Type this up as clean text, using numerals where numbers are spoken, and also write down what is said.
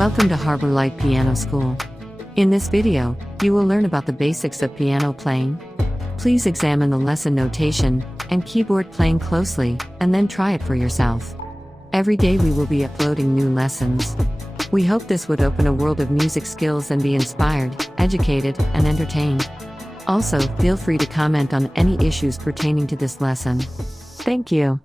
Welcome to Harborlight Piano School. In this video, you will learn about the basics of piano playing. Please examine the lesson notation and keyboard playing closely, and then try it for yourself. Every day we will be uploading new lessons. We hope this would open a world of music skills and be inspired, educated, and entertained. Also, feel free to comment on any issues pertaining to this lesson. Thank you.